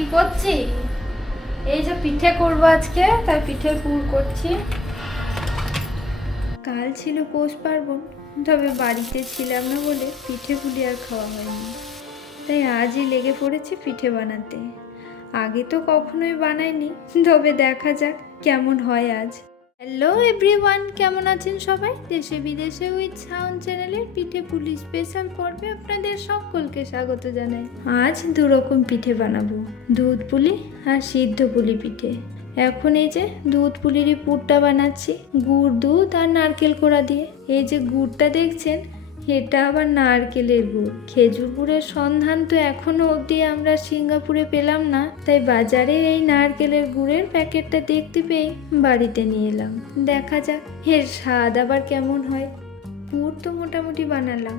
কি করছি? এই যে পিঠে করবো আজকে, তাই পিঠের পুর করছি। কাল ছিল পৌষ পার্বণ, তবে বাড়িতে ছিলাম না বলে পিঠে পুলি আর খাওয়া হয়নি। তাই আজই লেগে পড়েছি পিঠে বানাতে। আগে তো কখনোই বানাইনি, তবে দেখা যাক কেমন হয় আজ। হ্যালো এভরিওয়ান, কেমন আছেন সবাই? দেশে বিদেশে উইথ সাউন্ড চ্যানেলের পিঠে পুলি স্পেশাল পর্বে আপনাদের সকলকে স্বাগত জানাই। আজ দুরকম পিঠে বানাবো, দুধ পুলি আর সিদ্ধ পুলি পিঠে। এখন এই যে দুধ পুলিরই পুরটা বানাচ্ছি, গুড়, দুধ আর নারকেল কোড়া দিয়ে। এই যে গুড়টা দেখছেন, এটা আবার নারকেলের গুড়। খেজুর গুড়ের সন্ধান তো এখনো অবধি আমরা সিঙ্গাপুরে পেলাম না, তাই বাজারে এই নারকেলের গুড়ের প্যাকেটটা দেখতে পেয়ে বাড়িতে নিয়ে এলাম। দেখা যাক এর স্বাদ আবার কেমন হয়। পুর তো মোটামুটি বানালাম,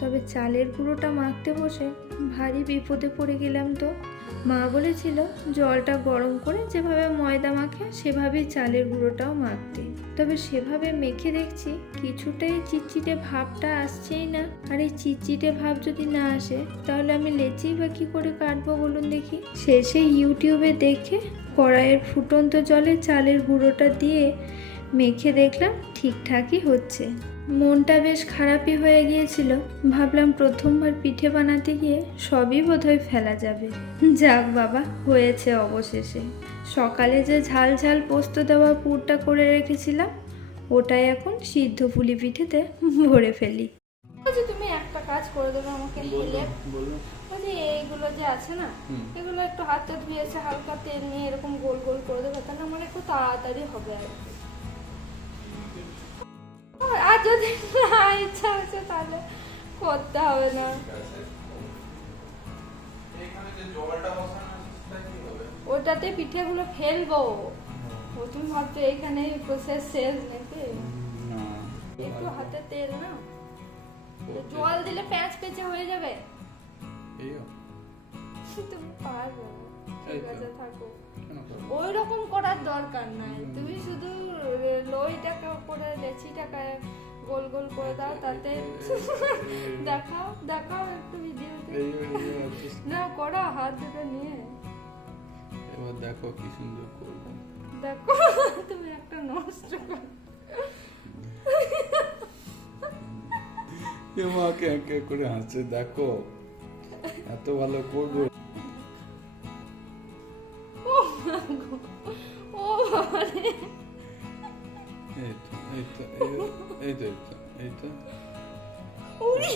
তবে চালের গুঁড়োটা মাখতে বসে ভারী বিপদে পড়ে গেলাম। তো মা বলেছিল জলটা গরম করে যেভাবে ময়দা মাখে সেভাবেই চালের গুঁড়োটাও মাখতে, তবে সেভাবে মেখে দেখছি কিছুটাই চিটচিটে ভাবটা আসছেই না। আর এই চিটচিটে ভাব যদি না আসে তাহলে আমি লেচি বা কী করে কাটবো বলুন দেখি। শেষে ইউটিউবে দেখে কড়াইয়ের ফুটন্ত জলে চালের গুঁড়োটা দিয়ে মেখে দেখলাম ঠিকঠাকই হচ্ছে। মনটা বেশ খারাপই হয়ে গিয়েছিল, ভাবলাম প্রথমবার পিঠে বানাতে গিয়ে সবই বোধহয় ফেলা যাবে। যাক বাবা, হয়েছে অবশেষে। সকালে যে ঝাল ঝাল পোস্ত দেওয়া পুরটা করে রেখেছিলাম, ওটাই এখন সিদ্ধ পুলি পিঠেতে ভরে ফেলি। আচ্ছা, তুমি একটা কাজ করে দেবে আমাকে, বলছি এইগুলো যে আছে না, এগুলো একটু হাতে ধুয়েছে হালকা তেল নিয়ে এরকম গোল গোল করে দেবে, তাহলে আমার একটু তাড়াতাড়ি হবে। আর যদি না ইচ্ছা আছে তাহলে করতে হবে না। ওটাতে পিঠেগুলো ফেলবো, তুমি ভাবছো এইখানে প্রসেস শেষ নাকি? একটু হাতে তেল না, জল দিলে প্যাঁচ পেঁচে হয়ে যাবে। তুমি পারবে, ঠিক আছে থাকো। ওই রকম করার দরকার নাই, তুমি শুধু লইটাকে করে লেচিটাকে গোল গোল করে দাও, তাতে দেখাও দেখাও একটু ভিডিওতে। না করো, হাত দুটো নিয়ে এবার দেখো কি সুন্দর করবো। দেখো তুমি একটা নষ্ট করো। মাকে একে করে হাসছে, দেখো এত ভালো করবো। ও বাবারে, এইটা উড়ি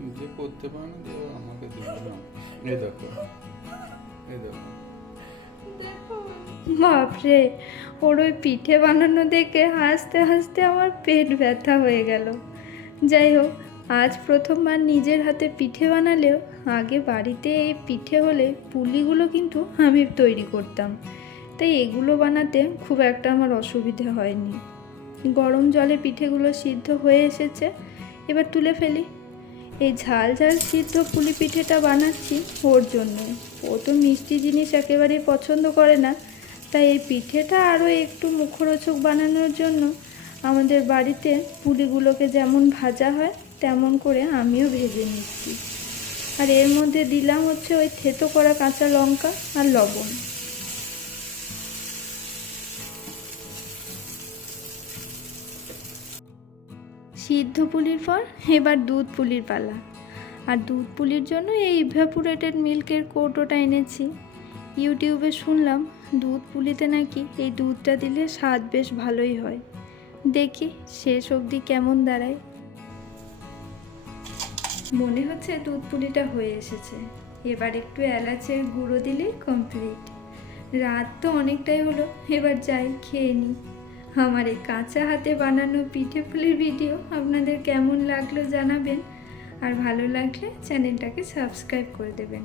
নিজে করতে পারো না, আমাকে দেবে না। এই দেখো, এই দেখো। বাপরে, ওর ওই পিঠে বানানো দেখে হাসতে হাসতে আমার পেট ব্যথা হয়ে গেল। যাই হোক, আজ প্রথমবার নিজের হাতে পিঠে বানালেও আগে বাড়িতে এই পিঠে হলে পুলিগুলো কিন্তু আমি তৈরি করতাম, তাই এগুলো বানাতে খুব একটা আমার অসুবিধে হয়নি। গরম জলে পিঠেগুলো সিদ্ধ হয়ে এসেছে, এবার তুলে ফেলি। এই ঝাল ঝাল সিদ্ধ পুলি পিঠেটা বানাচ্ছি ওর জন্য। ও তো মিষ্টি জিনিস একেবারেই পছন্দ করে না, তাই এই পিঠেটা আরও একটু মুখরোচক বানানোর জন্য আমাদের বাড়িতে পুলিগুলোকে যেমন ভাজা হয় তেমন করে আমিও ভেজে নিচ্ছি। আর এর মধ্যে দিলাম হচ্ছে ওই থেতো করা কাঁচা লঙ্কা আর লবণ। সিদ্ধ পুলির পর এবার দুধ পুলির পালা। আর দুধ পুলির জন্য এই ইভাপোরেটেড মিল্কের কৌটোটা এনেছি। ইউটিউবে শুনলাম দুধ পুলিতে নাকি এই দুধটা দিলে স্বাদ বেশ ভালোই হয়। দেখি শেষ অবধি কেমন দাঁড়ায়। মনে হচ্ছে দুধ পুলিটা হয়ে এসেছে, এবার একটু এলাচের গুঁড়ো দিলেই কমপ্লিট। রাত তো অনেকটাই হলো, এবার যাই খেয়ে নিই। আমার এই কাঁচা হাতে বানানো পিঠে পুলির ভিডিও আপনাদের কেমন লাগলো জানাবেন, আর ভালো লাগলে চ্যানেলটাকে সাবস্ক্রাইব করে দেবেন।